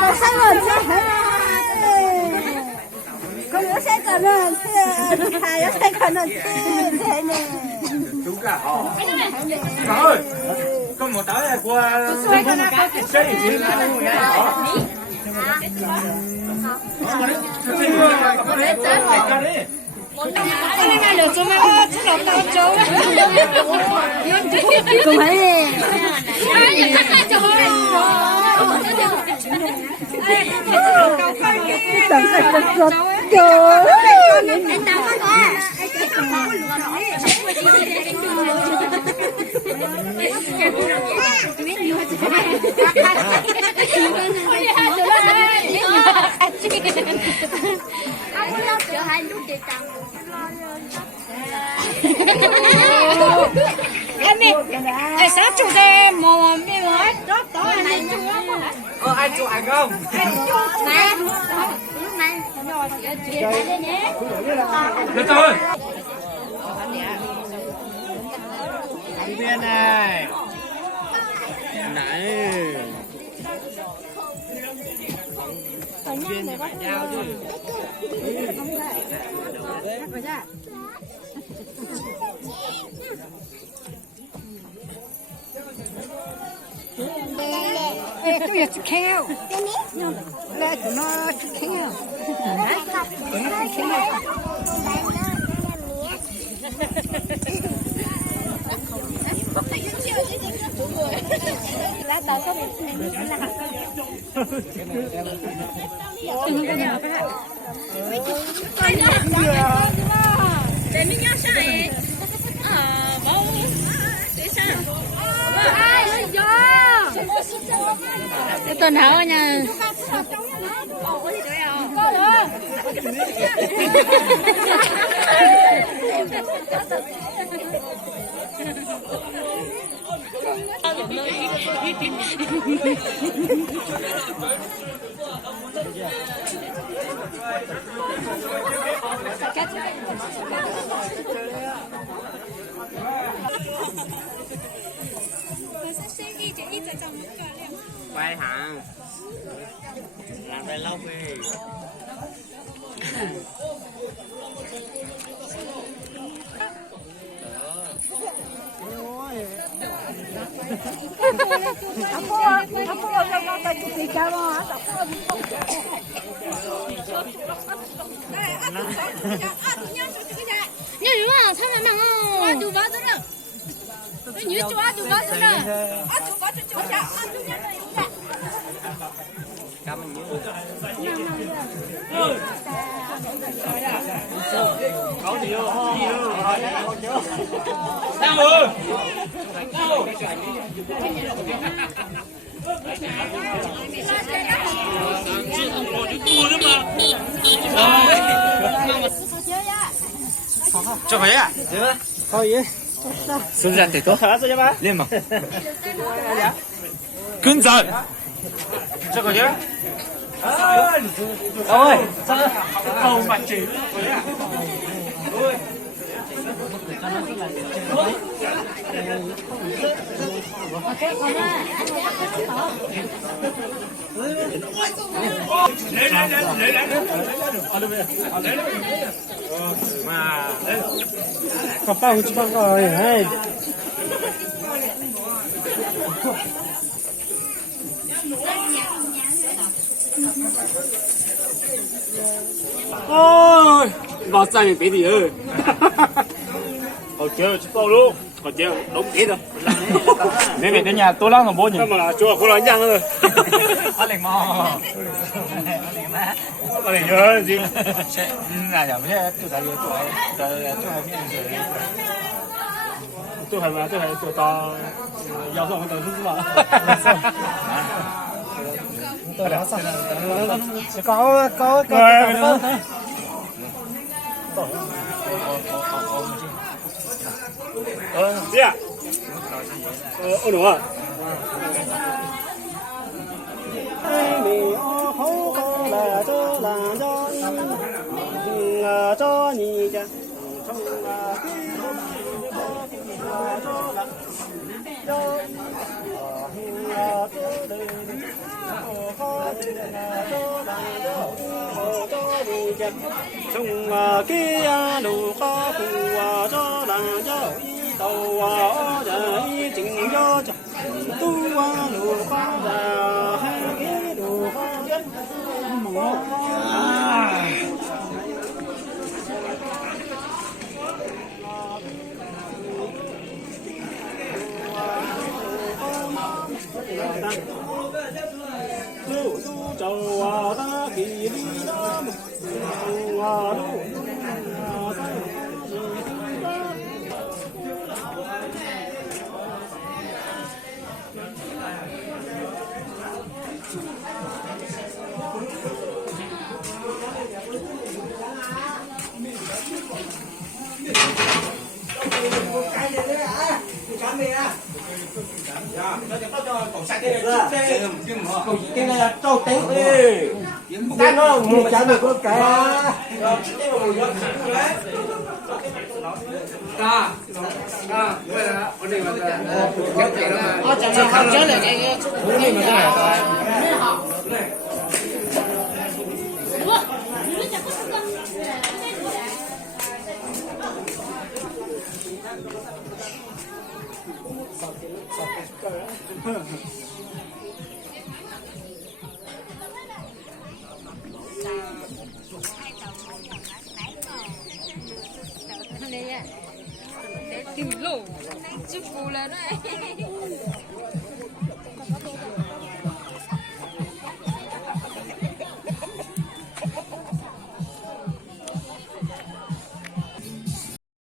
có sai rồi chứ. Có nhớ sai cả lần thế, hai nhớ sai cả lần thế này. Chú cả họ. Trời ơi, có một táo này qua cái gì chứ? Cái này được cho mà chắc là tao cháu. Cùng ấy đi. Đừng phải được rồi. Anh tao có à? Em đi, ai sát chủ đề mà mi nói đó đó anh đi chung lắm hả? Ai chụp ảnh không? Mà lúc này nhỏ chị lên nhé. Được rồi. Anh viên này. Này. Viên này phải giao chứ. Ê, tôi giờ chụp khéo. Lẽ tụi nó chụp khéo. Tụi nó chụp khéo. Lá tao có bị để mình nhau sai bao để sao ai vô Cái tuần hảo nha. Quay hả? Làm đây lâu đi. nhớ đúng không sao mà mang không chú bác rồi nhớ chú bác rồi chú bác chú cha Cảm ơn nhiều. Có nhiều. Sao rồi? Sao? cho mấy à? Thôi vậy. Xuân ra thì tốt. Lên mà. Cứng giờ. Cho cái nhá. Ôi, không mặt chỉ. Có bao nhiêu bao rồi hay. Ôi, vào tay mình bé gì ơi. Chơi bao luôn. Còn chơi đúng ít rồi. Nếu về đến nhà tôi lắm là bố nhỉ. Mà là chùa cũng là nhang rồi. Có lệnh mò. Có lệnh nhớ gì. Là giảm thế tôi thấy tôi hay tôi to giao thông tôi không mà. Tôi đã xong. Có. Đi à? Ôi đúng à? Ai mì ô hô đàn cho nhị cha trong trong kia đủ có phù cho đàn cho tàu giờ chỉnh cho tu đủ có giờ hai cái đủ có rất tu trầu ta kỳ đi đó cái này là trâu tếu cái nó một chả được có cả Để tìm lỗ chụp phù lên đấy.